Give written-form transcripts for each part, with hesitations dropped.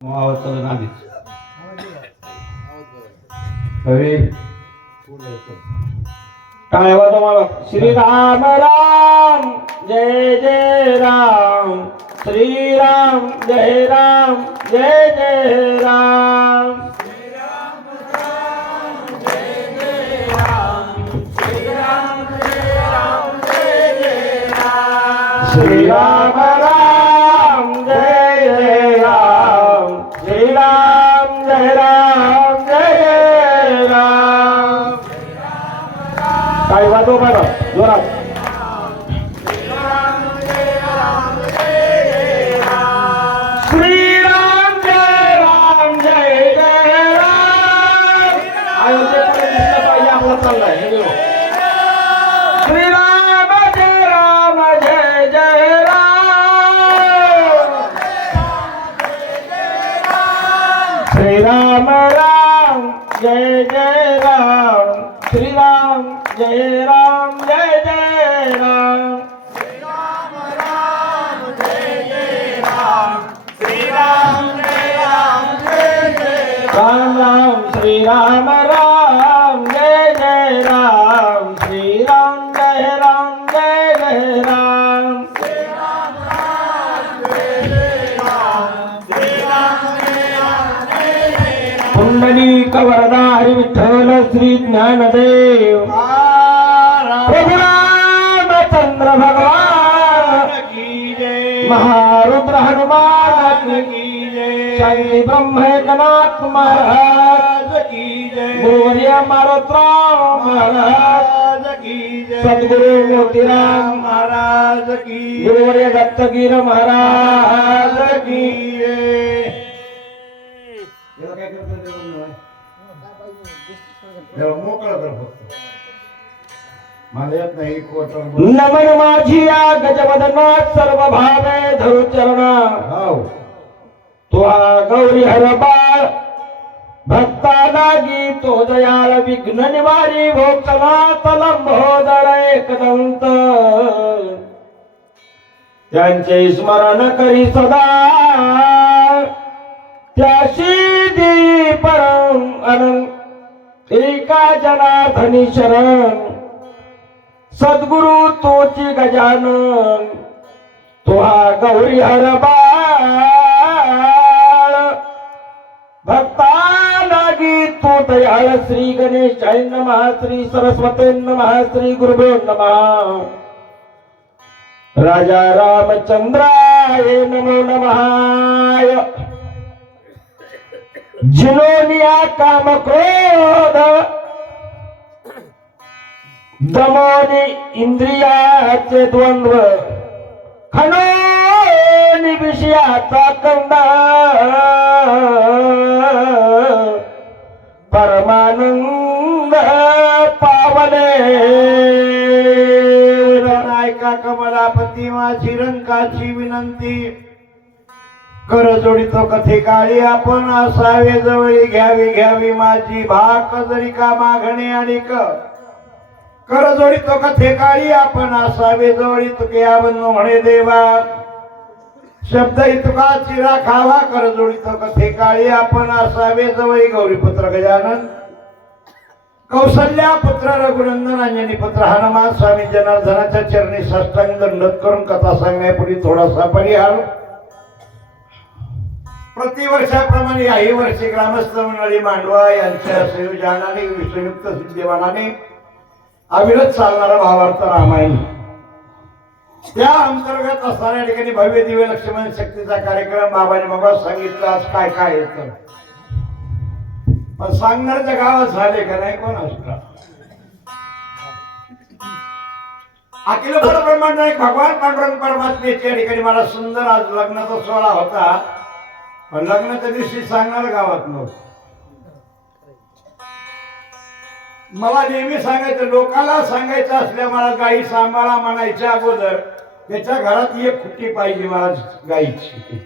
आवाज चालू आधीच हवे काय वाजव मला श्रीराम राम जय जय राम श्रीराम जय राम जय जय राम श्रीराम राम जय जय राम श्रीराम जय राम जय जय राम काय वाजव मला जोरात श्रीराम जय राम जय जय राम अयोध्येपर्यंत दिसलं पाहिजे आपला चाललाय श्रीराम जय राम जय जय राम श्रीराम राम जय जय राम श्रीराम जय राम जय जय राम राम राम श्रीराम राम जय जय राम श्रीराम जय राम जय जय राम पुंडलिक वरदा हरी विठ्ठल श्री ज्ञानदेव प्रभु रामचंद्र भगवान की जय महारुद्र हनुमान की जय शांति ब्रह्म एकनाथ महाराज की जय गुरुवर्य मारुतराव महाराज की जय सद्गुरु मोतीराम महाराज की गुरुवर्य दत्तगिर महाराज की जय नमन माझी या गजवदनाथ सर्व भावे धरू चरणा तुहा गौरी हर बाळ भक्ता लागी तो दयाळ विघ्न निवारी भोगनाथ लंबोदर एकदंत त्यांचे स्मरण करी सदा त्याशी देई परम अनंत एका जनार्दनी शरण सद्गुरु तोची गजानन तुहा गौरी हर बाळ भक्ता लागी तो दयाळ श्री गणेशाय नमः श्री सरस्वती नमः श्री गुरुभ्यो नमः राजा रामचंद्राय नमो नमः जिनोनिया काम क्रोध दमोनी इंद्रियाचे द्वंद्व खनोनी विषयाचा कंद परमानंद पावले ऐका कमलापती माझी रंकाची विनंती कर जोडितो कथे काळी आपण असावे जवळी घ्यावी घ्यावी माझी भाक जरी का मागणे आणि कर जोडितो कथे काळी आपण असावे जवळी तुके आवन्न म्हणे देवा शब्द तुकाची राखावा कर जोडितो कथे काळी आपण असावे जवळी गौरीपुत्र गजानन कौसल्या पुत्र रघुनंदन अंजनी पुत्र हनुमान स्वामी जनार्दनाच्या चरणी साष्टांग दंडवत करून कथा सांगण्यापूर्वी थोडासा परिहार प्रतिवर्षाप्रमाणे याही वर्षी ग्रामस्थ मंडळी मांडवा यांच्या संयोजनाने विषयुक्त सिद्धीवानाने अविरत चालणारा भावार्थ रामायण त्या अंतर्गत असणाऱ्या ठिकाणी भव्य दिव्य लक्ष्मण शक्तीचा कार्यक्रम बाबाने मग सांगितलं आज काय काय येतं पण सांगणाऱ्या गावात झाले का नाही कोण असता अखिल ब्रह्मांड नायक भगवान पांडुरंग परमात्म्याच्या ठिकाणी मला सुंदर आज लग्नाचा सोहळा होता पण लग्नाच्या दिवशी सांगणार गावात नव्हतं मला नेहमी सांगायचं लोकाला सांगायचं असल्या मला गाई सांभाळा म्हणायच्या अगोदर त्याच्या घरात एक खुट्टी पाहिजे मला गाईची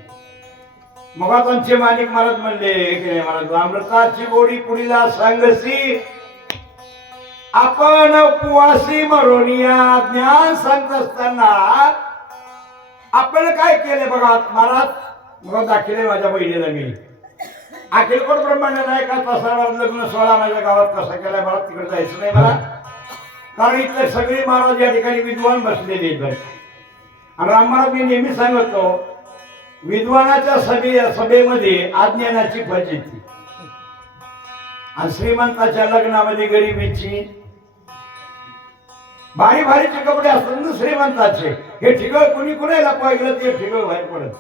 मग आमचे मालिक महाराज म्हणले की मला अमृताची गोडी पुढीला सांगसी आपण उपवासी मरोनिया ज्ञान सांगत असताना आपण काय केले बघा महाराज मग दाखिले माझ्या बहिणीला मी अखिलकोट ब्रह्मांड नायकाचा सर्वात लग्न सोहळा माझ्या गावात कसा केलाय मला तिकडे जायचं नाही मला, कारण इथले सगळे महाराज या ठिकाणी विद्वान बसलेले आहेत. आणि राम महाराज मी नेहमी सांगतो विद्वानाच्या सभेमध्ये अज्ञानाची फजिती आणि श्रीमंताच्या लग्नामध्ये गरिबीची. भारी भारीचे कपडे असतात ना श्रीमंताचे, हे ठिगळ कुणी कुणाला पाहिलं ते ठिगळ बाहेर पडत.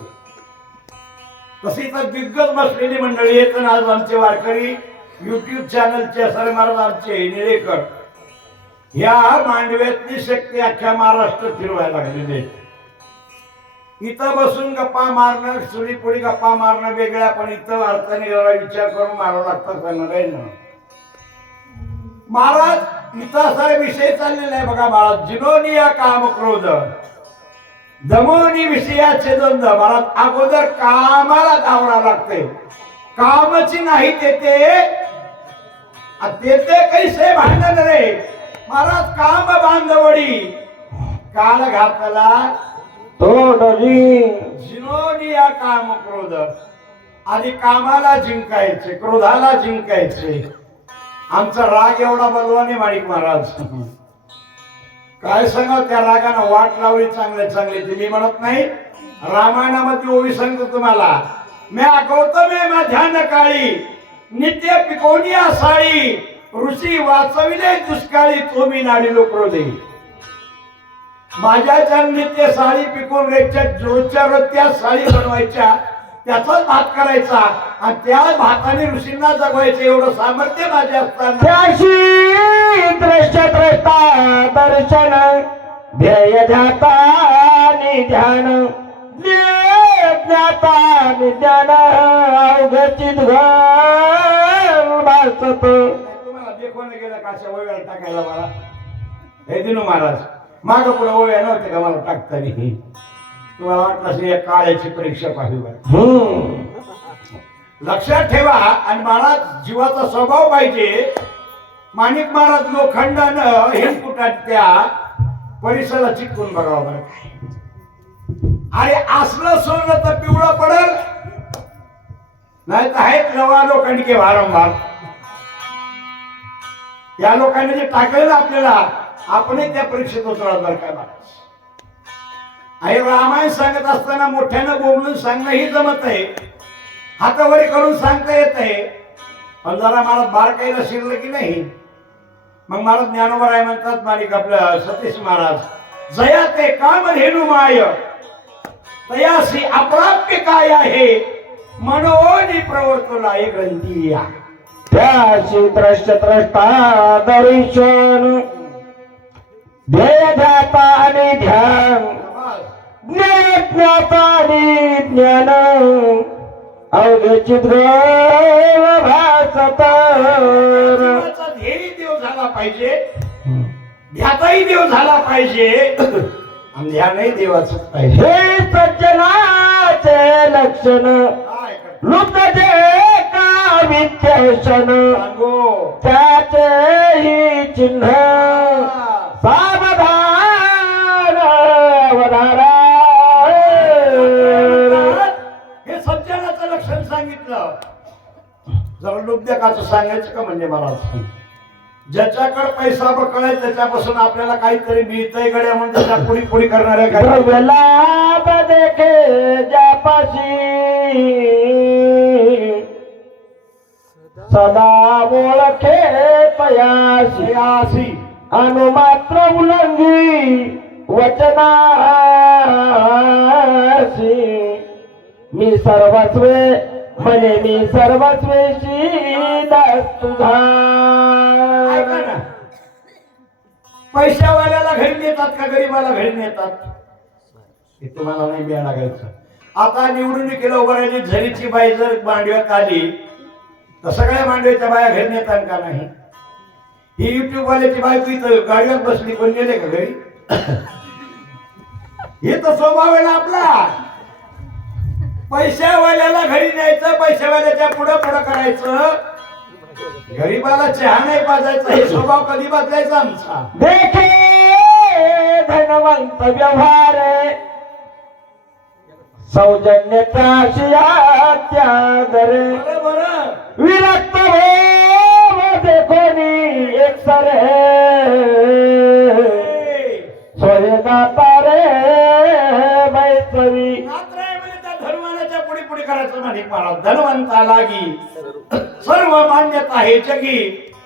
तशी तर दिग्गज बसलेली मंडळी आहेत. आज आमचे वारकरी युट्यूब चॅनलचे सर महाराज आमचे निरेकर या मांडव्यातली शक्ती अख्ख्या महाराष्ट्र फिरवायला लागलेले. इथं बसून गप्पा मारणं सुरीपुडी गप्पा मारणं वेगळ्या, पण इथं अर्थाने विचार करून मारावं लागतं सांगणार ना महाराज. इथं असा विषय चाललेला आहे बघा महाराज. जिनोनी या काम क्रोध दमोनी विषयाचे द्वंद्व. महाराज अगोदर कामाला धावणा लागते, कामची नाही तेथे कैसे भांडण रे महाराज. काम बांधवडी काल घातला तोडली. जिनोनी या काम क्रोध. आधी कामाला जिंकायचे, क्रोधाला जिंकायचे. आमचा राग एवढा बलवाने माणिक महाराज. काय सांगा त्या रागानं वाट लावली चांगले चांगले. ते मी म्हणत नाही, रामायणामध्ये ओवी सांगतो तुम्हाला. म्या गौतमे मध्यान काळी नित्य पिकोनी साळी ऋषी वाचविले दुष्काळी तुम्ही नाडिलो क्रोधे. माझ्या नित्य साळी पिकून रोजच्या रोज त्या साळी बनवायच्या, त्याचाच भात करायचा आणि त्या भाताने ऋषींना जगवायचे एवढं सामर्थ्य माझे असताना त्याशी दृश्य द्रष्टा दर्शन ध्येय ध्याता निध्यान ज्ञाता निध्यान अवघचित भासत. तुम्हाला देखवून गेलं काशा ओव्याला टाकायला मला. हे दिनू महाराज माग पुढे ओव्या नव्हते का मला टाकताना. तुम्हाला वाटलं असेल या काळाची परीक्षा पाहिजे. लक्षात ठेवा. आणि महाराज जीवाचा स्वभाव पाहिजे. माणिक महाराज लोखंडानं हिमकुटात त्या परिसराला चिटकून बघावं बरं. अरे असलं सोडलं तर पिवळं पडल, नाही तर आहेत नवा लोखंडके वारंवार. या लोकांनी जे टाकलेलं आपल्याला आपणही त्या परीक्षेत उतरत बरं काय महाराज. आहे रामायण सांगत असताना मोठ्यानं बोलून सांगणं ही जमत आहे, हातावरी करून सांगता येत आहे. पण जरा महाराज बारकाईला शिरलं की नाही मग महाराज ज्ञानोबा म्हणतात मालिक आपलं सतीश महाराज. जया ते काम धेनु माय तयासी अप्राप्य काय आहे मनोनी प्रवर्तला एक ग्रंथी या. त्याशी दृश्य द्रष्टा दर्शन ध्येय ध्याता आणि ध्यान ज्ञाता आणि ज्ञान अवघचित भासत. ध्येय देव झाला पाहिजे, ध्याताही देव झाला पाहिजे आणि ध्यानही देवाच पाहिजे. हे सज्जनाचे लक्षण लुप्तचे का विद्येशन त्याचे ही चिन्ह सावधान अवधारा. हे सज्जनाचं लक्षण सांगितलं. जरा लुब्धकाचं सांगायचं का म्हणजे महाराज. ज्याच्याकडे पैसा बकळाय त्याच्यापासून आपल्याला काहीतरी मिळतंय गड्या म्हणून त्याच्या पुढी पुढी करणाऱ्या काही लाभ देखे ज्यापाशी सदा ओळखे पयासी आसी अनुमात्र उल्लंघी वचनासी मी सर्वस्वे म्हणे मी सर्वस्वेशी दास तुझा. ऐका ना, पैशावाल्याला घरी नेतात का गरीबाला घरी नेतात हे तुम्हाला नाही बिया लागायचं. आता निवडणुकीला उभं राहिली झरीची बाई जर मांडव्यात आली तर सगळ्या मांडव्याच्या बाया घरी नेतात का नाही. ही युट्यूब वाल्याची बायको इथं गाडीवर बसली पण नेले का घरी. हे तर स्वभाव आहे ना आपला. पैशावाल्याला घरी न्यायचं, पैशावाल्याच्या पुढं पुढं करायचं, गरीबाला चहा नाही पाजायचा. हे स्वभाव कधी बदलायचा आमचा. देखे धनवंत व्यवहार सौजन्याच्या शिया त्यादरे बरं बरं विरक्त हो देखोनी एक सरे सोयदाता रे बैसवी नात्राय म्हणजे त्या धर्मानाच्या पुढे पुढे करायचं म्हणे महाराज धनवंता लागी सर्व मान्यता हे जगी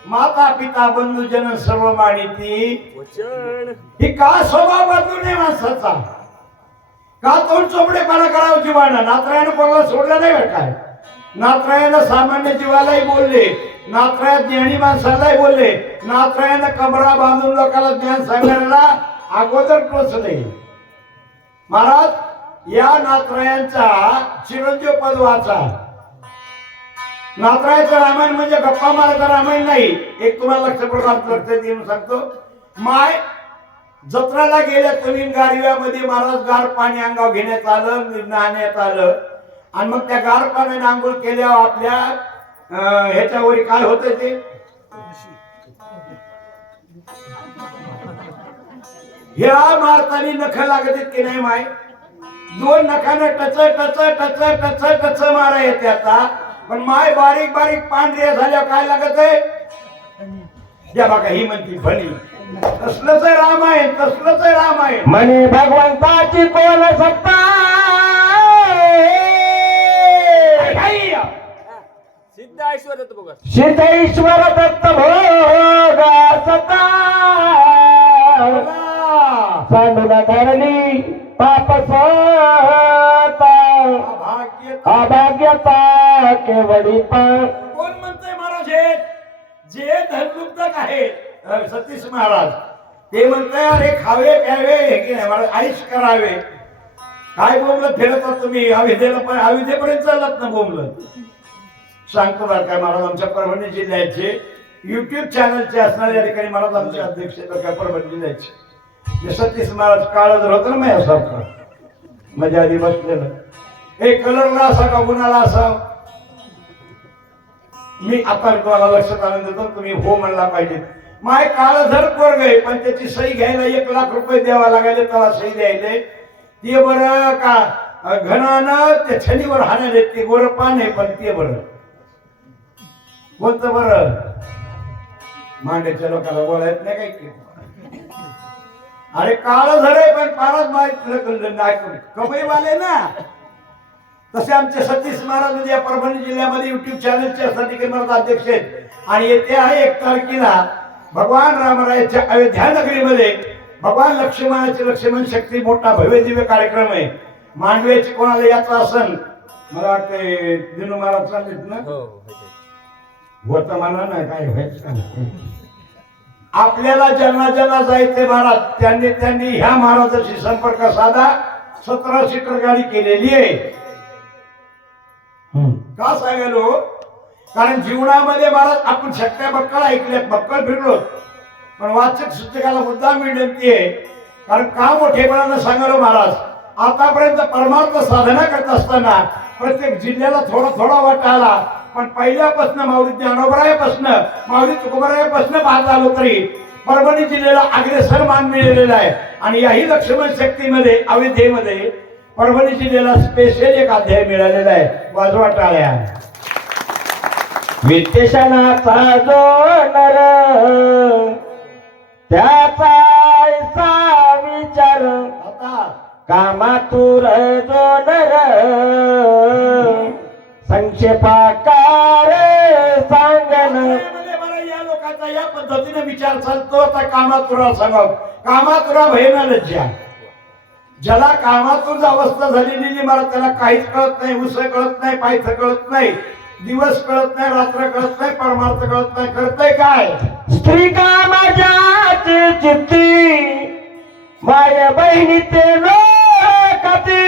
माता पिता बंधू जन सर्व मानिती ही का स्वभाव बदलू नये माणसाचा का तोंड चोपडेपणा करावं जीवानं नात्रायनं कोणाला सोडलं नाही बरं काय नात्रायनं सामान्य जीवालाही बोलले नात्रायात ज्ञानी माणसालाही बोलले नात्रायनं कमरा बांधून लोकांना ज्ञान सांगणाऱ्याला अगोदर टोचले महाराज या नात्रायांचा चिरंजीव पद वाचा नात्रायचं रामायण म्हणजे गप्पा मारायचं रामायण नाही एक तुम्हाला लक्षात देऊन सांगतो माय जत्राला गेल्या तुम्ही गारव्यामध्ये महाराज गार पाणी अंगावर घेण्यात आलं न्हाण्यात आलं आणि मग त्या गार पाण्याने आंघोळ केल्यावर आपल्या ह्याच्यावर काय होतं ते ह्या मारतानी नख लागत की नाही माय दोन नखाने touch touch touch touch touch मारा येते आता पण माय बारीक बारीक पांढऱ्या झाल्या काय लागत आहे द्या बघा ही म्हणती भणी तसलंच आहे रामायण तसलंच आहे रामायण म्हणे भगवंताची कोण सत्ता सिद्धेश्वर दत्त भोग सत्ता सांडून धरली पाप अभाग्यता केवडी पण कोण म्हणतंय महाराज हे जे धनलुप्तक आहेत सतीश महाराज ते म्हणताय अरे खावे प्यावे हे की नाही महाराज आयुष करावे काय बोंबलं फिरता तुम्ही अविधेपर्यंत चालत ना बोंबलं सांगतो बरं काय महाराज आमच्या परभणी जिल्ह्याचे युट्यूब चॅनलचे असणारे ठिकाणी महाराज आमचे अध्यक्ष काय परभणी जिल्ह्याचे सतीश महाराज काळ जर होतं ना माझ्यासारखं माझ्या आधी बसलेलं हे कलरला असा का गुणाला असा मी आता तुम्हाला लक्षात आणून देतो तुम्ही हो म्हणला पाहिजे माय काळ जर पोरग आहे पण त्याची सही घ्यायला 1 लाख रुपये द्यावा लागले तेव्हा सही द्यायले ते बरं का घनानं त्या छडीवर हाणाले ते गोर पान आहे पण ते बरं कोणतं बरं मांड्याच्या लोकांना बोलायत नाही काही अरे काळ झरे पण फारच माहित कमाईवाले ना तसे आमचे सतीश महाराज म्हणजे या परभणी जिल्ह्यामध्ये युट्यूब चॅनलचे साठी महाराज अध्यक्ष आहेत आणि येते आहे 1 तारखेला भगवान रामरायाच्या अयोध्या नगरीमध्ये भगवान लक्ष्मणाची लक्ष्मण शक्ती मोठा भव्य दिव्य कार्यक्रम आहे मांडव्याची कोणाला यात्रा असन मला वाटते दिनू महाराज चाललेत ना होत म्हणा ना काय व्हायचं आपल्याला ज्यांना ज्यांना जायचे महाराज त्यांनी ह्या महाराजाशी संपर्क साधा 17 सीटर गाडी केलेली आहे का सांगायलो कारण जीवनामध्ये महाराज आपण शक्य बक्कळ ऐकले बक्कळ फिरलो पण वाचक शिक्षकाला मुद्दा विनंती आहे कारण का मोठेपणानं सांगालो महाराज आतापर्यंत परमार्थ साधना करत असताना प्रत्येक जिल्ह्याला थोडा थोडा वाटा आला पण पहिल्यापासून माऊली ज्ञानोबरायापासून माऊली तुकोबरायापासून पाहत आलो तरी परभणी जिल्ह्याला अग्रेसर मान मिळालेला आहे आणि याही लक्ष्मण शक्तीमध्ये अविधेमध्ये परभणी जिल्ह्याला स्पेशल एक अध्याय मिळालेला आहे वाजवा टाळ्या वित्तेशनाचा जो नर त्याचा ऐसा विचार कामातूर जो नर संक्षेपाकार सांगन या लोकांचा या पद्धतीने विचार चालतो आता कामातुरा सांगा कामातुरा भयना लज्जा ज्याला कामातून अवस्था झालेली मला त्याला काहीच कळत नाही उसळ कळत नाही पायथं कळत नाही दिवस कळत नाही रात्र कळत नाही परमार्थ कळत नाही करतय काय स्त्री कामाच्या चित्ती माया बहिणी ते लोकती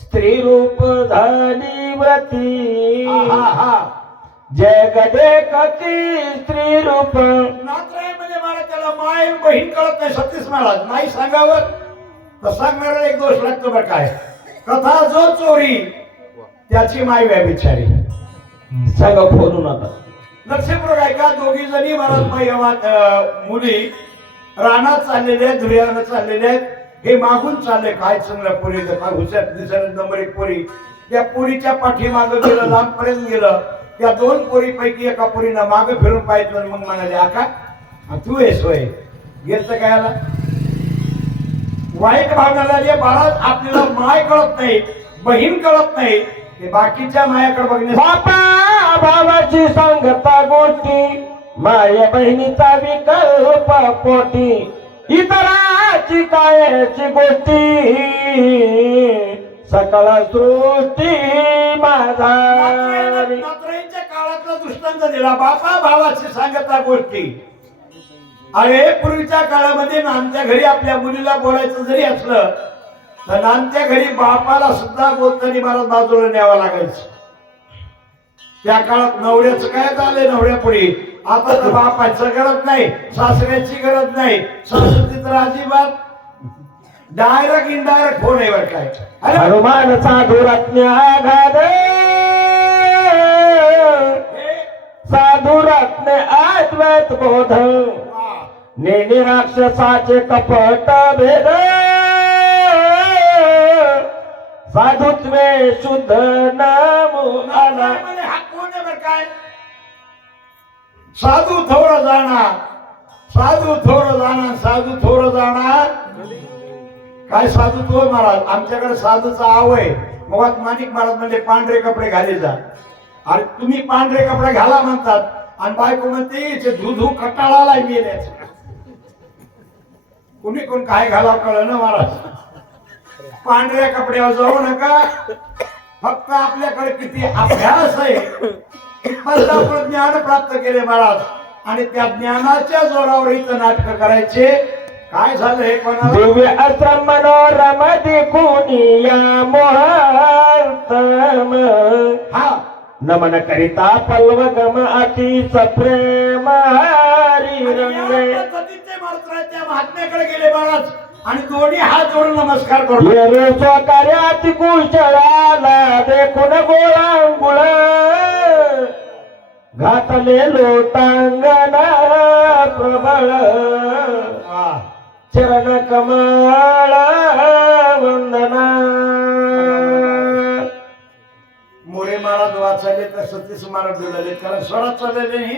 स्त्री रूप झाली व्रती जग देखती स्त्री रूप नात्रायमध्ये मला त्याला माय बहीण कळत नाही सतीश महाराज नाही सांगावं तर सांगणाऱ्याला एक दोष लागतो बरं काय कथा जो चोरी त्याची माय व्याभिचारी सांगा फोडून आता लक्षपूर्वक ऐका दोघी जणी महाराज मुली रानात चाललेल्या आहेत धुळ्यानं चाललेल्या आहेत हे मागून चाललंय काय चांगल्या पोरीचं काय हुशार दिसायला नंबर एक पोरी त्या पोरीच्या पाठीमागं गेलं लांबपर्यंत गेलं त्या दोन पोरीपैकी एका पोरीनं मागं फिरून पाहिजे मग म्हणाले आका तू आहेस होय गेलं तर काय आला वाईट भावना झाली बाळात आपल्याला माय कळत नाही बहीण कळत नाही ते बाकीच्या मायाकडे बघणे बापा भावाची सांगता गोष्टी माया बहिणीचा विकल्प पोटी इतराची कायची गोष्टी सकळ सृष्टी माझा नातराईंच्या काळातला दृष्टांत दिला बापा भावाची सांगता गोष्टी अरे पूर्वीच्या काळामध्ये नांदच्या घरी आपल्या मुलीला बोलायचं जरी असलं तर नांदच्या घरी बापाला सुद्धा बोलताना मला बाजूला न्यावं लागायचं त्या काळात नवऱ्याचं काय झालंय नवऱ्या पुढे आता तर बापाचं गरज नाही सासऱ्याची गरज नाही सासरी तर अजिबात डायरेक्ट इनडायरेक्ट फोन आहे बरं काय हनुमानचा धुरत्न आघात साधुरत्न अद्वैत बोध नेने राक्षसाचे कपट भेद साधुत्वे शुद्ध नामो आला हा कोण आहे बरं काय साधू थोर जाणार साधू थोर जाणार साधू थोर जाणार काय साधू थोर महाराज आमच्याकडे साधूचा आव आहे मग माणिक महाराज म्हणजे पांढरे कपडे घाले जा अरे तुम्ही पांढरे कपडे घाला म्हणतात आणि बायको म्हणते धू कटाळा आलाय मेल्याच कुणी कोण काय घालावं कळलं ना महाराज पांढऱ्या कपड्यावर जाऊ नका फक्त आपल्याकडे किती अभ्यास आहे आपण ज्ञान प्राप्त केले महाराज आणि त्या ज्ञानाच्या जोरावर इथं नाटक करायचे काय झालं हे कोणाला दिव्य अस्त्र मनोरम देखुनी या मोहतम हा नमन करिता पल्वगम अति सप्रेम हरी रंग त्या महात्म्याकडे गेले महाराज आणि दोन्ही हात जोडून नमस्कार करतो येरेचो कार्यात कुळचळाला देखून गोळांगुळ घातले लोटांगण प्रबळ चरण कमळ वंदना मोरे महाराज वाचायले तर सतीश महाराज बोलले कारण स्वरात चाललेले नाही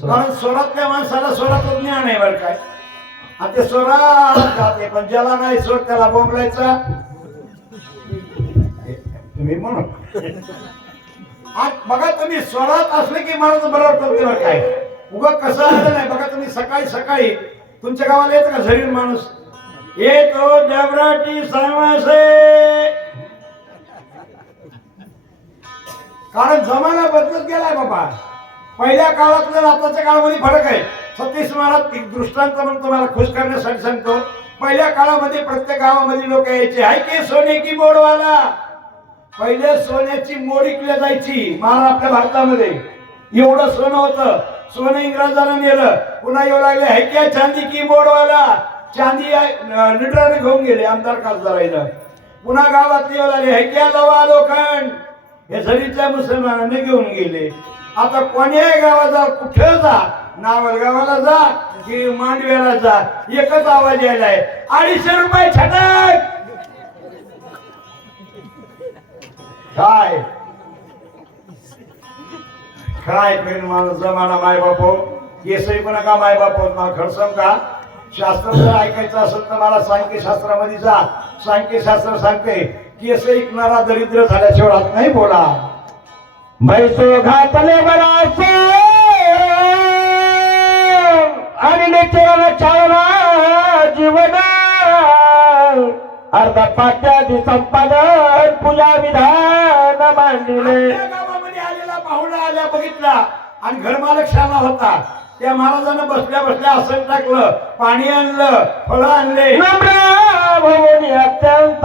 कारण स्वरातल्या माणसाला स्वरात ज्ञान आहे बरं काय आणि ते स्वरात जाते पण ज्याला नाही स्वर त्याला बोंबलायचा तुम्ही म्हणून बघा तुम्ही स्वरात असले की माणूस बरोबर करते बरं काय उगा कसं आलं नाही बघा तुम्ही सकाळी सकाळी तुमच्या गावाला येतं का झरीर माणूस येतो डबराटी सामासे कारण जमाना बदलत गेलाय बाबा पहिल्या काळातल्या आताच्या काळामध्ये फरक आहे सतीश महाराज एक दृष्टांत म्हणून तुम्हाला खुश करण्यासाठी सांगतो पहिल्या काळामध्ये प्रत्येक गावामध्ये लोक यायचे हाय की सोने की मोडवाला पहिले सोन्याची मोड इकल्या जायची महाराज आपल्या भारतामध्ये एवढं सोनं होतं सोनं इंग्रजांना नेलं पुन्हा येऊ लागले हाय क्या चांदी की मोडवाला चांदी लिटराने घेऊन गेले आमदार खासदाराला पुन्हा गावात येऊ लागले हाय क्या लवा लोखंड हे झरीच्या मुसलमानांनी घेऊन गेले आता कोण्याही गावात जा कुठे जा नावल गावाला जा की मांडव्याला जा एकच आवाज यायलाय 250 रुपये छटक काय काय करेन माणूस जमाना माय बापो केसही पण का माय बापो मला खडसम का शास्त्र जर ऐकायचं असेल तर मला सांख्यशास्त्रामध्ये जा सांख्यशास्त्र सांगते केस ऐकणारा दरिद्र झाल्याशिवाय राहत नाही बोला मैसो घातले बरास आणि चरण चालला जीवन अर्धा पाट्यादी संपादन पूजा विधान मांडले गावामध्ये आलेला पाहुणा आल्या बघितला आणि घरमालक शाला होता त्या महाराजांना बसल्या बसल्या आसन टाकलं पाणी आणलं फळं आणले भवनी अत्यंत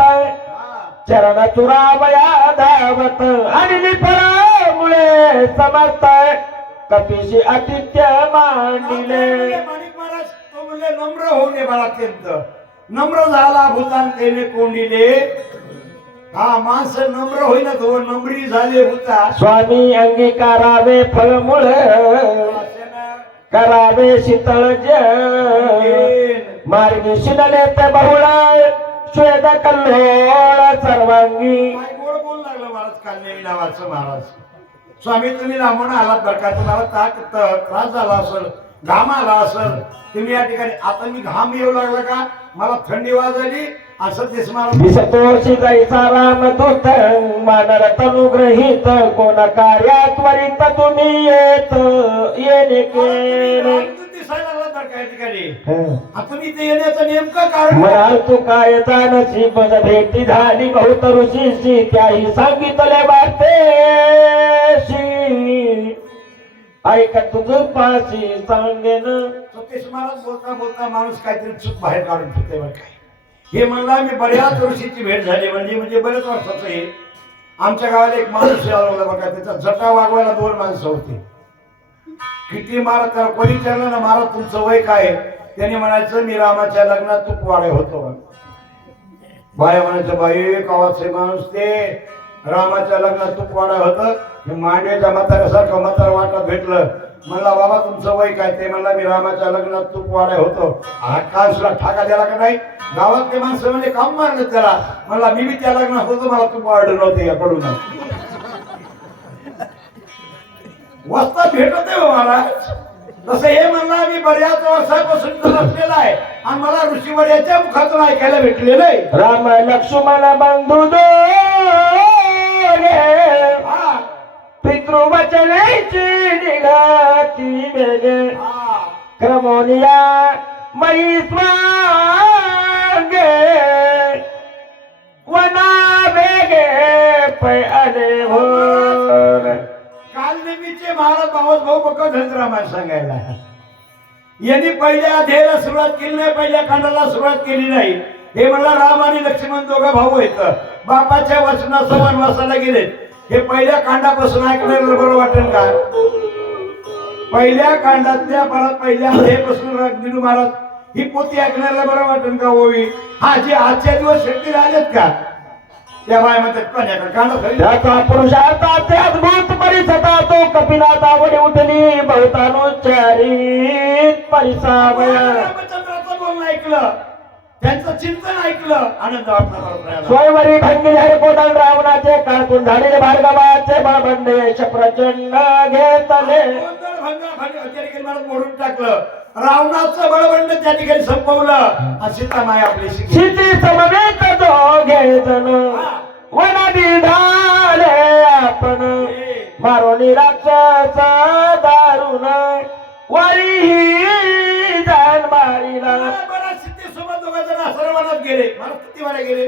चरण चुरावया धावत आणि निफरामुळे समर्थ कपिशी आतिथ्य मांडिले माणिक महाराज तो म्हणले नम्र होऊ नये बाळा अत्यंत नम्र झाला भूतान तेने कोंडिले हा माणस नम्र होईना तो नम्री झाले भूता स्वामी अंगीकारावे फळमुळ करावे शीतळ जन मार्गी शिनलेत बहुळ श्वेत कल्लोळ सर्वांगी. काय गोड बोल लागलं महाराज कालनेवी नावाचं महाराज. स्वामी तुम्ही लांबून आलात बरं का, तुम्हाला त्रास झाला असेल, घाम आला असेल, तुम्ही या ठिकाणी आता मी घाम येऊ लागला का, मला थंडी वाजली असं तेच मला दिसतोशी जायचा रामदूत मानर तनुग्रहित कोण कार्या त्वरित तुम्ही येणे केले. दिसायला लागला बरं का या ठिकाणी. हं. आता तुम्ही इथे येण्याचं नेमकं कारण म्हणाल तू काय जानशी पद भेटी झाली बहुत ऋषीशी त्याही सांगितले वाटेशी ऐक तुझ पाशी सांगेन. सतीश महाराज बोलता बोलता माणूस काहीतरी चूक बाहेर काढून ठेवते बरं काय. हे म्हणला मी बऱ्याच वर्षीची भेट झाली, म्हणजे बरेच वर्षाचं आहे. आमच्या गावाला एक माणूस आला बघा, त्याचा जटा वागवायला 2 माणसं होती. किती महाराज त्याला कोणी विचारलं ना, महाराज तुमचं वय काय, त्याने म्हणायचं मी रामाच्या लग्नात तूप वाढे होतो. बाया म्हणायचं बाई गावाचे माणूस ते रामाच्या लग्नात तूप वाढे होतं. हे मांडव्याच्या म्हाताऱ्यासारखं म्हातार वाटत भेटलं. म्हणला बाबा तुमचं वय काय, ते म्हणला मी रामाच्या लग्नात तूप वाढे होतो. हा काल सुद्धा ठाका द्याला का नाही. गावातले माणसं म्हणजे काम मारलं त्याला. म्हणला मी बी त्या लग्नात होतो, मला तूप वाढलं नव्हते याकडून. वस्ता भेटत आहे महाराज. तसं हे म्हणला मी बऱ्याच वर्षापासून बसलेला आहे आणि मला ऋषीवर याच्या मुखातून ऐकायला भेटलेलं आहे. राम लक्ष्मण बंधू दोघे पितृवचनेची निघाती वेगे क्रमोनिया मई स्वांगे वना वेगे पै आले हो. काल नेहमीचे महाराज भाऊ बघ धनरामायण सांगायला. यांनी पहिल्या अध्यायाला सुरुवात केली नाही, पहिल्या कांडाला सुरुवात केली नाही. हे म्हणला राम आणि लक्ष्मण दोघं भाऊ आहेत, बापाच्या वचनासह वनवासाला गेले. हे पहिल्या कांडापासून ऐकण्याला बरं वाटेल का. पहिल्या कांडातल्या परत पहिल्या अध्यायापासून दिनू महाराज ही पोथी ऐकण्याला बरं वाटेल का ओवी. हा जे आजच्या दिवस शेती आलेत का त्या बाय म्हणतात त्याचा पुरुषार्थ अद्भुत परिसता तो कपिनाथ आवडी उठली बहुतानुच्चारित परिसावया. रामचंद्राचं बोलणं ऐकलं, त्यांचं चिंतन ऐकलं, आनंद वाटला. स्वयंवरी भंगी झाले पोटाल रावणाचे काळकून झालेले भार्गवाचे बळबंदेश प्रचंड घेतले. मोडून टाकलं रावणाचं बळबंड त्या ठिकाणी संपवलं आणि सीतामाई आपली क्षिती समवेत दोघे जण वनादी ढाले आपण मारोनी राक्षस दारुण वारी जाण मारिला. सोबत दोघ जण श्रवणात गेले. मला किती वेळा गेले.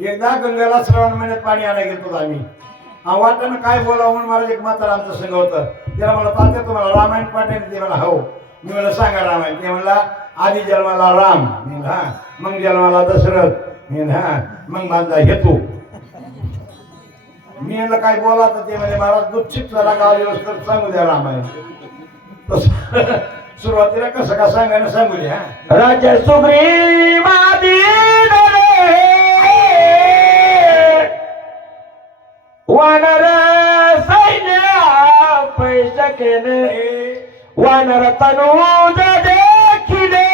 एकदा गंगाला श्रावण महिन्यात पाणी आणायला गेलो आम्ही. वाटानं काय बोलावं म्हणून मला एक म्हातारा आमचं संघ होतं. त्याला मला तात्या तुम्हाला रामायण पाठवले. ते मला हो. मी मला सांगा रामायण. ते म्हणला आधी जन्माला राम, हा मग जन्माला दशरथ, हा मग माझा हेतू. मी यांना काय बोला तर ते म्हणजे महाराज दुःखित झाला गाव व्यवस्थित सांगू द्या रामायण. सुरुवातीला कसं का सांगायला सांगू द्या. राजा सुग्रीवादी वानर सैन्य पैशकेने वानर तनूज देखिले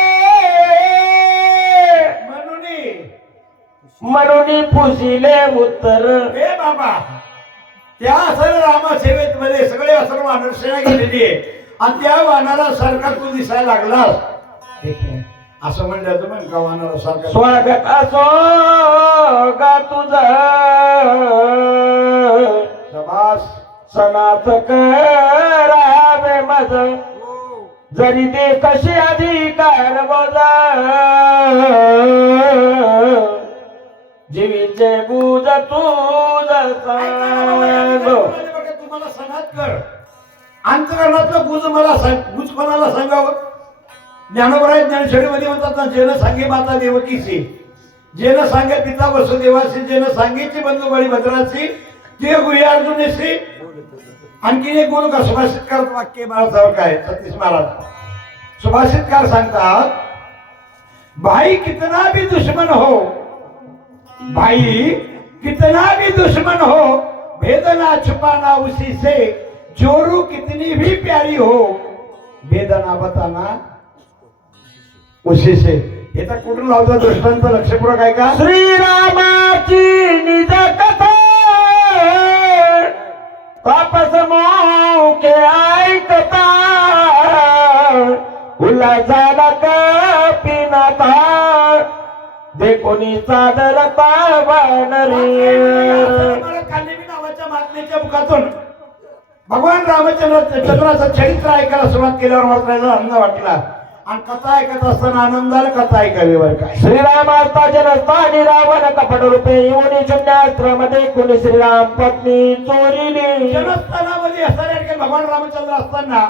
म्हणून पुसिले उत्तर. हे बाबा त्या असर रामसेवेत मध्ये सगळे असर वानर सेना गेलेली आहे आणि त्या वानरासारखा तू दिसायला लागलास. असं म्हणलं तर म्हण का वानरासारखा स्वागत असो गा तुझा शबास सनात करावे मज जरी ते कशी अधिकार बोजा जीवीचे बुज तुझ तुम्हाला सनात कर. अंतकरणातलं गुज मला गुज कोणाला सांगावं. ज्ञानोबराय ज्ञानेश्वरीमध्ये म्हणतात ना, जेनं सांगे माता देवकीशी, जेनं सांगे पिता वसुदेवाशी, जेनं सांगेची बंधू बळीभद्राची, ते गुहे अर्जुनेशी. आणखी एक गुरु का सुभाषितकार वाक्य महाराजावर काय सतीश महाराज सुभाषितकार सांगतात, भाई कितना भी दुश्मन हो, भाई कितना भी दुश्मन हो, भेदना छुपाना उसी से, जोरू कितनी भी प्यारी हो, भेदना बताना उसी से. हे तर कुठून लावतो दृष्टांत लक्षपूर्वक आहे का? श्रीरामाची निज कथा तापस मोके ऐकता उला झाला कपिनाथा देखोनी चादरता वानरी. कालिमी नावाच्या महात्म्याच्या मुखातून भगवान रामचंद्राचं चरित्र ऐकायला सुरुवात केल्यावर मला आनंद वाटला आणि कथा ऐकत असताना आनंदाला कथा ऐकावी बरं काय. श्रीरामाचा जनस्थानी रावण कपट रूपे येऊन शून्यास्त्रामध्ये कुणी श्रीराम पत्नी चोरीली. जनस्थानामध्ये असणाऱ्या ठिकाणी भगवान रामचंद्र असताना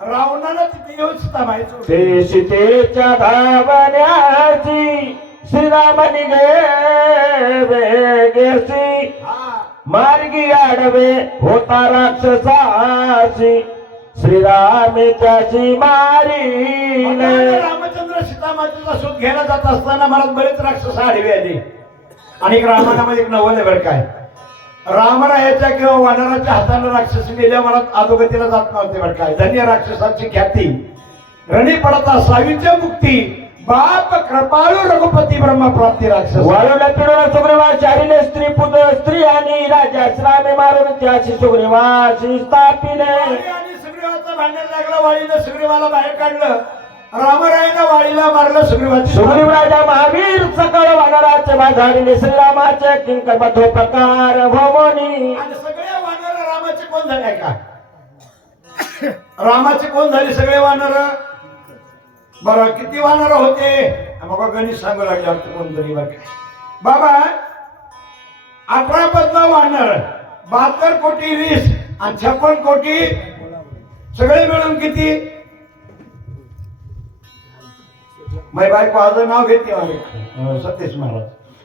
रावणानं तिथे येऊन सीता माई चोरली. ते सीतेच्या धावण्याची श्रीरामानी वेगेसी मार्गी आडवे होता राक्षसाची श्रीराम त्याची मारी. रामचंद्र सीतामातेचा शोध घ्यायला जात असताना मला बरेच राक्षस आडवे आले आणि रामायणामध्ये एक नवल आहे बरं काय. रामरायाच्या किंवा वानराच्या हाताने राक्षस गेल्या मला अधोगतीला जात नव्हते बरं काय. धन्य राक्षसाची ख्याती रणी पडता सावीच्या मुक्ती बाप कृपाळू रघुपती ब्रह्मा प्राप्ती राक्षस. वाळूला पिळून सुग्रीवाचारीने स्त्री पुत्र स्त्री आणि राजा श्रामे मारून त्याची सुग्रीवाशी स्थापिले. आणि सुग्रीवाचं भांडण लागलं. वाळीनं सुग्रीवाला बाहेर काढलं. रामरायानं वाळीला मारलं. सुग्रीव राजा महावीर सकळ वानराचे बाजारीने श्रीरामाचे किंकर बधो प्रकार भवनी. आणि सगळे वानर रामाचे कोण झाले का? रामाचे कोण झाले सगळे वानर? बरं किती वानर होते? मग गणित सांगू लागले कोणतरी बरं बाबा. 18 पद्म वानर 72 कोटी 20 आणि 56 कोटी सगळे मिळून किती? मै बायको माझं नाव घेते माझे सतीश महाराज.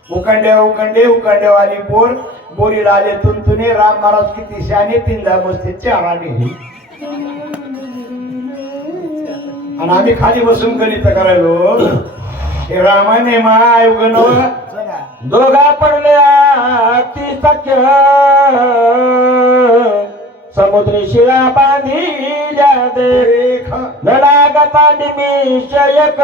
उकंडे वाली बोर बोरीला आले तुंतुने राम महाराज किती शाने 3 लाख बसते 4 आणे. आणि आम्ही खाली बसून गणित करायलो. हे रामायण आहे माय उगनव दोघा पडल्या ती सख्य समुद्री शिळा बांधिल्या देख लढागता निमिष एक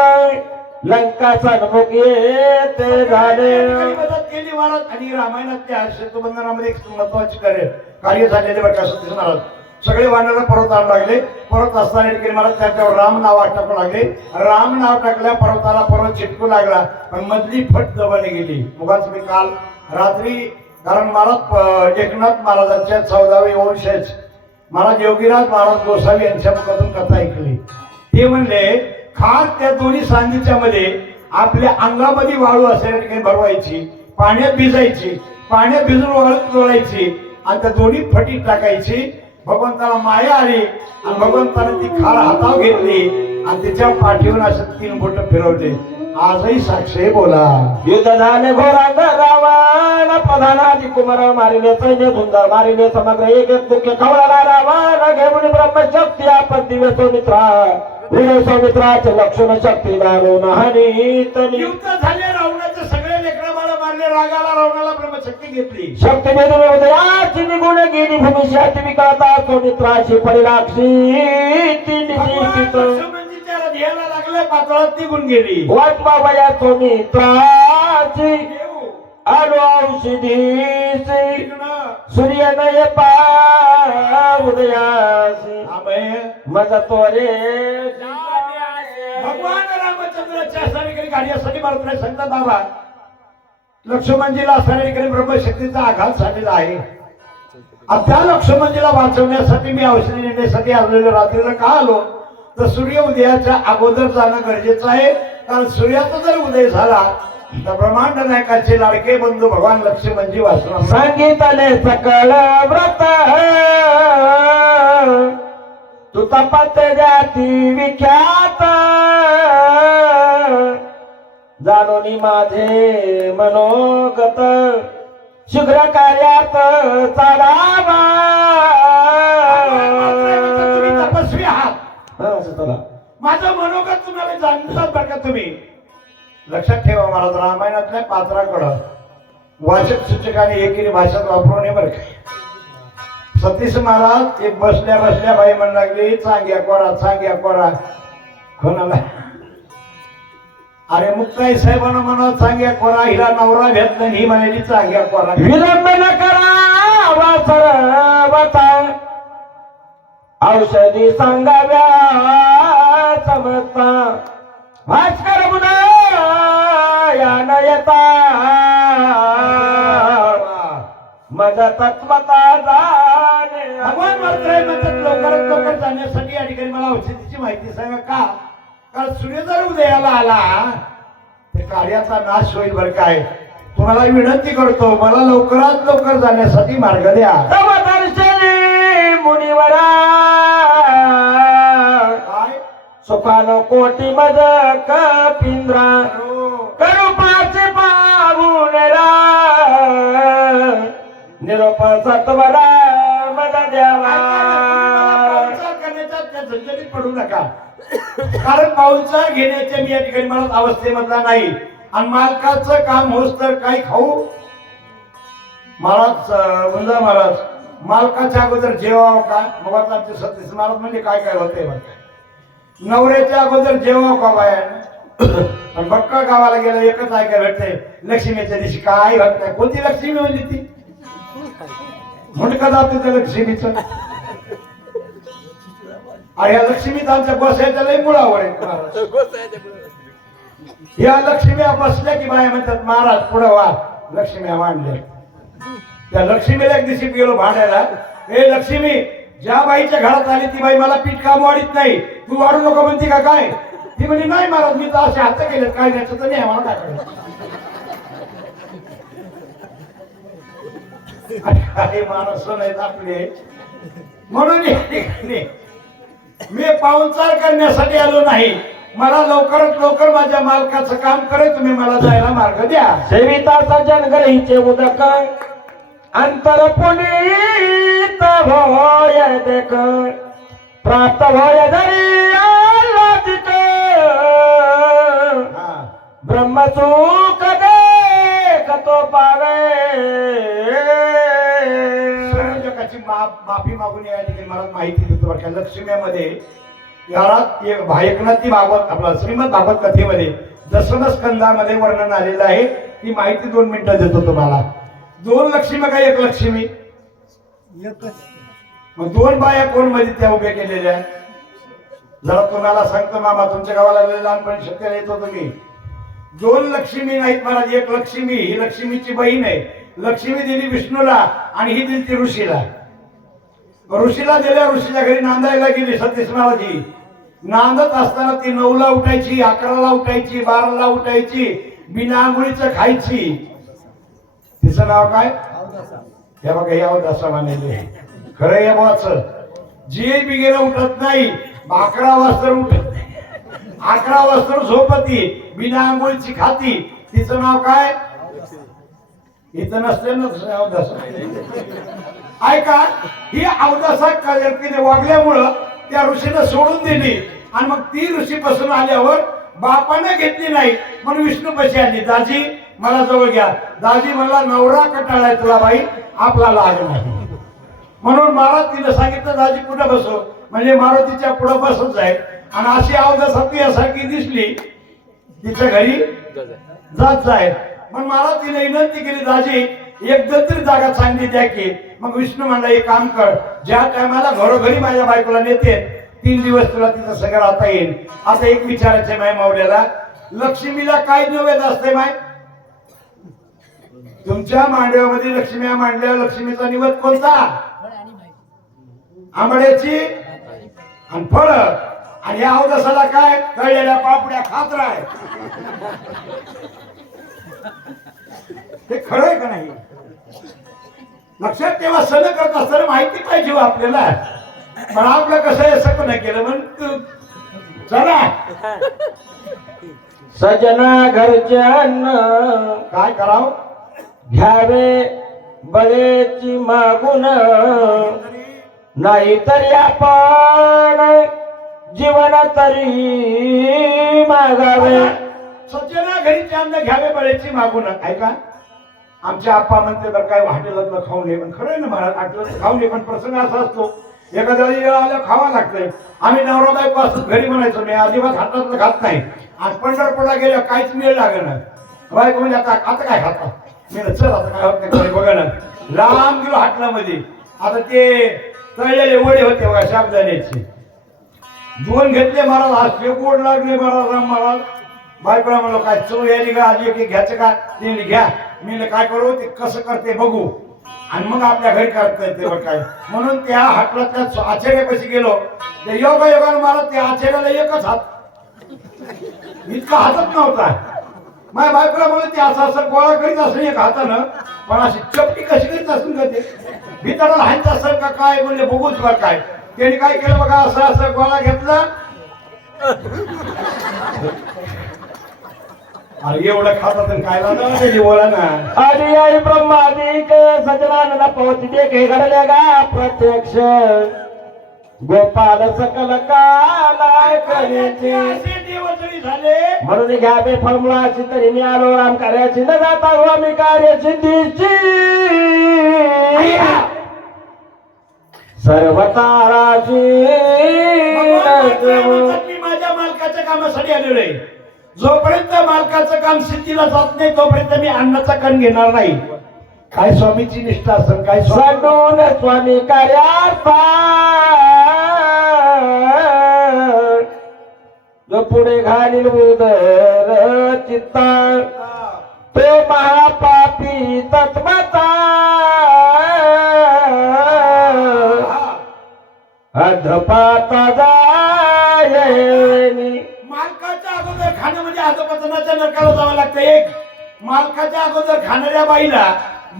लंका सन्मुख येते झाले. मदत केली महाराज. आणि रामायणातल्या सेतुबंधनामध्ये एक महत्वाचे कार्य झालेले बरं का सतीश महाराज. सगळे वानर परत आणू लागले. परत असताना ठिकाणी मला त्याच्यावर राम नाव टाकू लागले. राम नाव टाकल्या पर्वताला पर्वत चिटकू लागला. पण मधली फट दबाने गेली. मुगाच मी काल रात्री कारण महाराज एकनाथ महाराजांच्या 14वे वंशज महाराज योगीराज महाराज गोसावी यांच्या मुखातून कथा ऐकली. ते म्हणले खास त्या दोन्ही सांधीच्या मध्ये आपल्या अंगामध्ये वाळू असलेल्या ठिकाणी भरवायची, पाण्यात भिजायची, पाण्यात भिजून वाळू चोळायची आणि त्या दोन्ही फटी टाकायची. भगवंताला माया आली आणि भगवंताने ती खार हातावर घेतली आणि तिच्या पाठीवर असं 3 बोट फिरवले. आजही साक्षी बोला. युद्ध झाले घोरांग रावण प्रधानादी कुमार मारिले सैन्य धुंद मारिले समग्र एक दुःख खवळला रावण घेऊन ब्रह्मशक्ती आपण दिव्य सौमित्रा विजय सौमित्राचे लक्षण शक्ती दारून हानी. युद्ध झाले. रावणाचे सगळे लेकरं बाळ मारले. रागाला रावणाला ब्रह्मशक्ती घेतली. शक्ती मिळून उदयाची निघून गेली भूमिशी अति विकळता सौमित्राशी परिलाक्षी ती लक्ष्मणजीच्या हृदयाला लागले. पातळात निघून गेली. वाट बाबा सौमित्राची आलो औषधीची सूर्य नये पा उदयासी माझा तोरे. भगवान रामचंद्राच्या सगळीकडे गाडीसाठी मारत नाही संत बाबा. लक्ष्मणजीला सगळीकडे ब्रह्मशक्तीचा आघात झालेला आहे. त्या लक्ष्मणजीला वाचवण्यासाठी मी औषधी नेण्यासाठी आलेलो. रात्रीला का आलो तर सूर्य उदयाच्या अगोदर जाणं गरजेचं आहे. कारण सूर्याचा जर उदय झाला तर ब्रह्मांड नायकाचे लाडके बंधू भगवान लक्ष्मणजी वाचणार. सांगितले सकळ व्रत तू तपात जाती विख्यात जाणून माझे मनोगत शीघ्र कार्यात चालावा. तपस्वी आहात. माझं मनोगत तुम्हाला जाणतात बरं का तुम्ही. लक्षात ठेवा महाराज. रामायणातल्या पात्राकडं वाचक सूचकाने एकेरी भाषेत वापरू नये बरं का. सतीश महाराज एक बसल्या बसल्या बाई म्हणू लागली चांग्या कोरा चांग्या कोरा. कोणाला अरे मुक्ताई साहेबांना म्हणा चांग्या कोरा हिला नवरा भेट नाही ही म्हणाली चांग्या कोरा विलंब न करा वासर बता औषधी सांगाव्या समजता भास्कर मुना या न येता मज तत्वता जाणे भगवान मात्र म्हणतात लवकरात लवकर जाण्यासाठी या ठिकाणी मला औषधीची माहिती सांगा का कारण सूर्य जर उदयाला आला तर कार्याचा नाश होईल बरं काय तुम्हाला विनंती करतो मला लवकरात लवकर जाण्यासाठी मार्ग द्या तव दर्शनी मुनिवरा काय सुखानो कोटी मज कपिंद्रा करूपाचे पाहून निरोप सत्वरा मज द्यावा करण्याचा त्या झंझटीत पडू नका कारण पाऊलचा घेण्याच्या मी या ठिकाणी मला अवस्थेमधला नाही आणि मालकाचं काम होस तर काही खाऊ महाराज मुंजा महाराज मालकाच्या अगोदर जेवावं का मग आमचे सतीश महाराज म्हणजे काय काय होते नवऱ्याच्या अगोदर जेवावं का बाया पण भक्कळ गावाला गेलं एकच ऐकायला भेटते लक्ष्मीच्या दिवशी काय होत नाही कोणती लक्ष्मी म्हणजे ती म्हणका जातो त्या लक्ष्मीचं अरे या लक्ष्मीत आमच्या बसायच्या लय मुळावर आहे या लक्ष्म्या बसल्या की बाया म्हणतात महाराज पुढे वा लक्ष्म्या मांडल्या त्या लक्ष्मीला एक दिवशी गेलो भांडायला हे लक्ष्मी ज्या बाईच्या घरात आली ती बाई मला पीठ काम वाढीत नाही तू वाढू नको म्हणते का काय ती म्हणजे नाही महाराज मी तर असे हात केलेत काय द्यायचं तर नाही मला काय करायचं माणस नाही आपले म्हणून मी पाहुणचार करण्यासाठी आलो नाही मला लवकरात लवकर माझ्या मालकाचं काम करे तुम्ही मला जायला मार्ग द्या सेविता सजन ग्रहीचे उदक अंतर पुनीत भोय देख प्राप्त भोय धरी आल्हादित ब्रह्मसुख देख तो पावे जगाची माफी मागून या ठिकाणी मला माहिती देतो बरं का लक्ष्म्यामध्ये घरात एक भायकनाथी भागवत आपला श्रीमद भागवत कथेमध्ये दशम स्कंदामध्ये वर्णन आलेलं आहे ती माहिती 2 मिनिटं देतो तुम्हाला 2 लक्ष्मी का एक लक्ष्मी मग 2 बाया कोण मध्ये त्या उभ्या केलेल्या जरा तुम्हाला सांगतो मामा तुमच्या गावाला लहानपणी शक्य येतो तुम्ही 2 लक्ष्मी नाहीत महाराज एक लक्ष्मी ही लक्ष्मीची बहीण आहे लक्ष्मी दिली विष्णूला आणि ही दिली ती ऋषीला ऋषीला दिल्या ऋषीच्या घरी नांदायला गेली सतीश महाराजी नांदत असताना ती 9ला उठायची 11ला उठायची 12ला उठायची बिना आंघोळीचं खायची तिचं नाव काय हे बघा यावं दसा मानले खरं या बाच जे बिगेला उठत नाही 11 वाजता उठत नाही 11 वाजता झोपती बिना आंघोळीची खाती तिचं नाव काय इथं नसले ना अवदसा ऐका ही अवदसा व्यक्तीने वागल्यामुळं त्या ऋषीने सोडून दिली आणि मग ती ऋषी पासून आल्यावर बापाने घेतली नाही म्हणून विष्णू पशी आली दाजी मला जवळ घ्या दाजी मला नवरा कटाळाय तुला बाई आपला लाग नाही म्हणून महाराज तिला सांगितलं दाजी पुढे बसव म्हणजे मारुतीच्या पुढे बसत जाईल आणि अशी अवदसा ती यासारखी दिसली तिच्या घरी जात जाईल मग मला तिने विनंती केली दाजी एक तरी जागा चांगली द्या की मग विष्णू म्हणला एक काम कर ज्या टायमाला घरोघरी माझ्या बायकोला नेते 3 दिवस तुला तिथं सगळं राहता येईल आता एक विचारायचं माय मावड्याला लक्ष्मीला काय नैवेद असते माय तुमच्या मांडव्यामध्ये लक्ष्म्या मांडल्या लक्ष्मीचा निवेद कोणता आंबड्याची आणि फळ आणि या अवदसाला काय तळलेल्या पापड्या खातराय हे खरं आहे का नाही लक्षात तेव्हा सण करत असताना माहिती पाहिजे हो आपल्याला पण आपलं कसं आहे सगळं नाही केलं म्हणून चला सजना घरचे अन्न काय करावं घ्यावे बळेची मागून नाहीतरी आपण जीवन तरी मागावे सज्जना घरीचे अन्न घ्यावे बळेची मागून ऐका आमच्या आप्पा म्हणते तर काय हॉटेलातलं खाऊ नये पण खरं आहे ना महाराज हॉटेलात खाऊ नये पण प्रसंग असा असतो एखाद्याला आलं खावा लागतंय. आम्ही नवरा बायको असं घरी म्हणायचो, मी अजिबात हातातलं खात नाही. आणि पंढरपूरला गेलं काहीच मिळ लागणार. बायको म्हणजे आता काय खाता, मी चल आता काय होत नाही बघा ना. लांब गेलो हाटलामध्ये. आता ते तळलेले वडे होते बघा शाबदाण्याचे, 2 घेतले महाराज. असे गोड लागले महाराज. बायकोला म्हणलो काय चव यायली का आजी, की घ्यायचं का? ते घ्या. मी काय करू, ते कसं करते बघू आणि मग आपल्या घरी करता येते बघ काय. म्हणून त्या हाटलात आचार्यापाशी गेलो. त्या योगायोगानं मला त्या आचार्याला एकच हात, इतका हातच नव्हता. माझ्या बायकोला म्हणून ते असं गोळा करीत असेल एक हातानं, पण अशी चपटी कशी करीत असेल का, ते भितडाला हायचं असेल का काय, म्हणजे बघूच बघ काय. त्यांनी काय केलं बघा, असं गोळा घेतला. अरे एवढं खातात काय लागलं बोला ना. आदि आई ब्रह्मादिक सजनानंद पवती देखे घडले गा प्रत्यक्ष. गोपाल सकल कालाय कलेचे देवचरी झाले. म्हणून घ्या बे फळमुळाची तरी मी आलो राम कार्याची, न जाता हो मी कार्य सिद्धीची. सर्व ताराची मी माझ्या मालकाच्या कामासाठी आलेलो आहे. जोपर्यंत मालकाचं काम सिद्धीला जात नाही तोपर्यंत मी अन्नाचा कण घेणार नाही. काय स्वामीची निष्ठा असेल काय सांडून स्वामी कार्यात जो पुढे घालील उदर चित्ता, तो महापापी तत्मता. अधपाता जायनी. मालकाच्या अगोदर खाणं म्हणजे अधपतनाच्या नरकाला जावं लागतं. एक मालकाच्या अगोदर खाणाऱ्या बाईला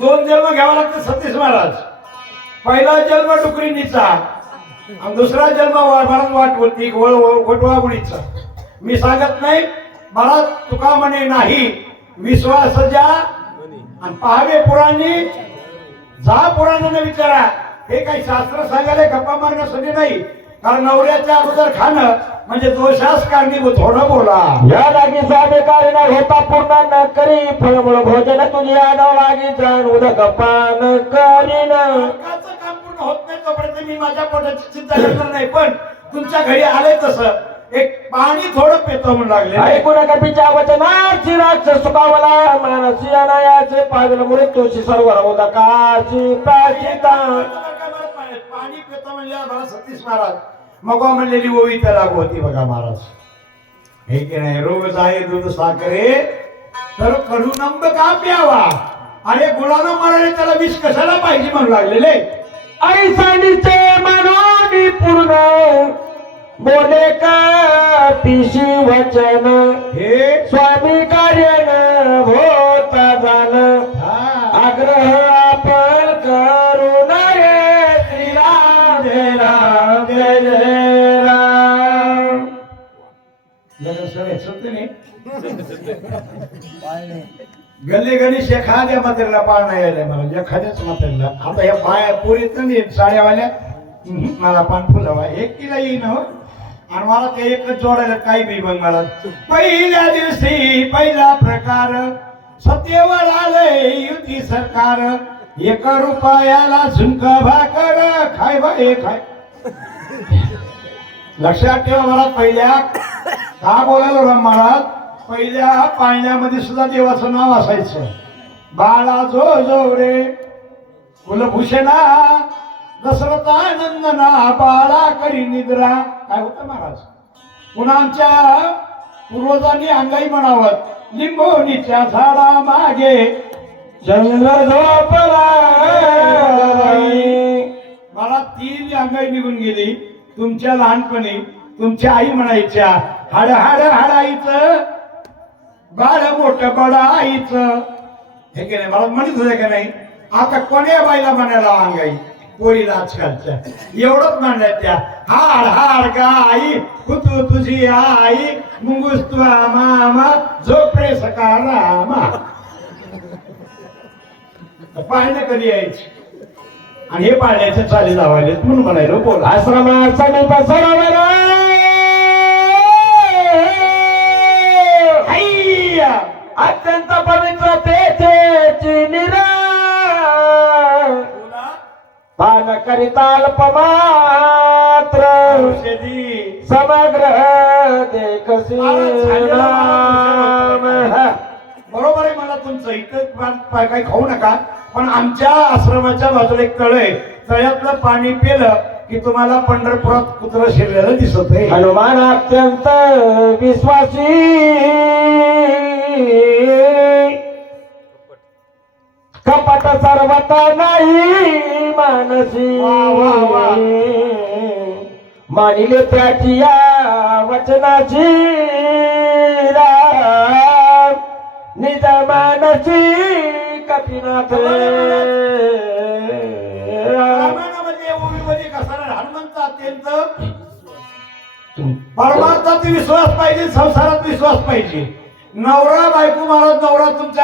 2 जन्म घ्यावा लागतं. सतीश महाराज, पहिला जन्म डुकरीनीचा आणि दुसरा जन्म महाराज वाटवती वटवागुडीचा. मी सांगत नाही महाराज, तुका म्हणे नाही विश्वास ज्या आणि पाहावे पुराणी, जा पुराणाने विचारा. हे काही शास्त्र सांगायला गप्पा मारण्यासाठी नाही, कारण नवऱ्याच्या अगोदर खाणं म्हणजे दोषास कारणीभूत थोडं बोला. या लागी साधे कारण होता पूर्ण न करी, फळमुळ भोजन तुझ्या न लागी जाण उदक पान करीन. मालकाचं काम पूर्ण होत नाही तोपर्यंत मी माझ्या पोटाची चिंता करणार नाही. पण तुमच्या घरी आले तसं एक पाणी थोडं पेतो म्हणून लागले. ऐकून कपीच्या वचनाची राक्ष सुखावला, मानसी अनायाचे पागल मृत्यूशी सर्व उदकाची प्राचिता. पाणी पेतो म्हणल्यावर मला सतीश महाराज मग म्हणलेली ओवी त्या लागू होती बघा महाराज. हे की नाही, रोग जाय दूध साखरे तर कडुनंब का प्यावा, आणि गुळानं मराले त्याला विष कशाला पाहिजे म्हणून लागलेले. ऐसानीचे मनोनी पूर्ण बोले का पिशी वचन, हे स्वामी कार्य न होता जाण. आग्रह आपण करू नये, श्रीराम जय राम जय जय राम. गल्ली गणेश एखाद्या म्हातारीला पाळ नाही आले मला, एखाद्याच म्हातारीला. आता या बाया पोरीत नाही साड्यावाल्या, मला पान फुलावा एक किला येईन हो. आणि मला ते एकच जोडायला काही बी मग मला. पहिल्या दिवशी पहिला प्रकार सत्तेवर आलंय युती सरकार, 1 रुपयाला झुंक भाकर खाय बाय खाय. लक्षात ठेवा महाराज, पहिल्या का बोलायला राम महाराज, पहिल्या पाळण्यामध्ये सुद्धा देवाचं नाव असायचं. बाळा जो जो रे कुलभूषणा दशरथानंदना बाळा करी निद्रा. काय होतं महाराज, पुन्हा आमच्या पूर्वजांनी अंगाई म्हणावत, लिंबोनीच्या झाडा मागे जंगल झोपला. मला 3 अंगाई निघून गेली. तुमच्या लहानपणी तुमच्या आई म्हणायच्या, हाड हाड हाडायचं बाळ मोठं बडा आईचं. हे की नाही मला म्हणत होते का नाही. आता कोण्या बाईला म्हणायला अंगाई पोरीला आजकालच्या एवढंच म्हणलं त्या, हाड हाड गाई कुतू तुझी आई मुंगूस तुझा मामा झोपडे सका रामा. पाळणे कधी यायची आणि हे पाळण्याचे चाली लावायले म्हणून म्हणायला बोल. आश्रमात समीप सरोवर अत्यंत पवित्र तेथे निरा. पान मान करिता अल्पमात्र औषधी समग्र देखसी नाम. हा. बरोबर आहे. मला तुमचं इथं काही खाऊ नका, पण आमच्या आश्रमाच्या बाजूला एक तळ आहे, तळ्यातलं पाणी पिलं की तुम्हाला पंढरपुरात कुत्र शिरलेलं दिसत आहे. हनुमान अत्यंत विश्वासी कपट सर्वता नाही मानसी. वा, वा, वा. मानिले त्याची या वचनाची राम निज मानसी कपिनाथ. रामायणामध्ये ओवीमध्ये कसा हनुमंत अत्यंत परमार्थात विश्वास पाहिजे, संसारात विश्वास पाहिजे. नवरा बायको महाराज, नवरा तुमच्या